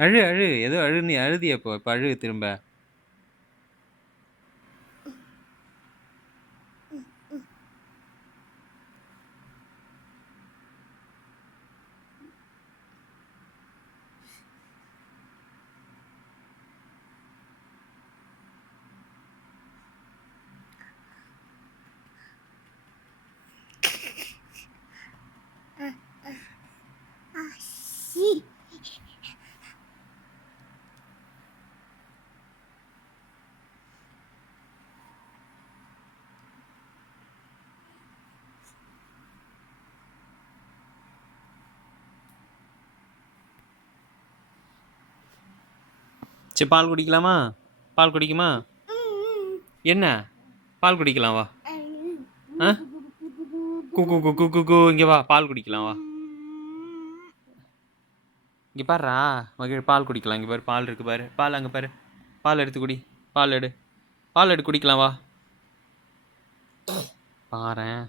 அழு அழு ஏதோ அழு, நீ அழுதிய இப்போ அழு திரும்ப. சரி, பால் குடிக்கலாமா? பால் குடிக்குமா? என்ன பால் குடிக்கலாம் வா. ஆ குக்கு குக்கு குக்கு இங்கே வா, பால் குடிக்கலாம் வா. இங்கே பாருடா மகிழ், பால் குடிக்கலாம். இங்கே பாரு, பால் இருக்கு பாரு, பால் அங்கே பாரு. பால் எடுத்து குடி, பால் எடு, பால் எடு குடிக்கலாம் வா. பாரேன்.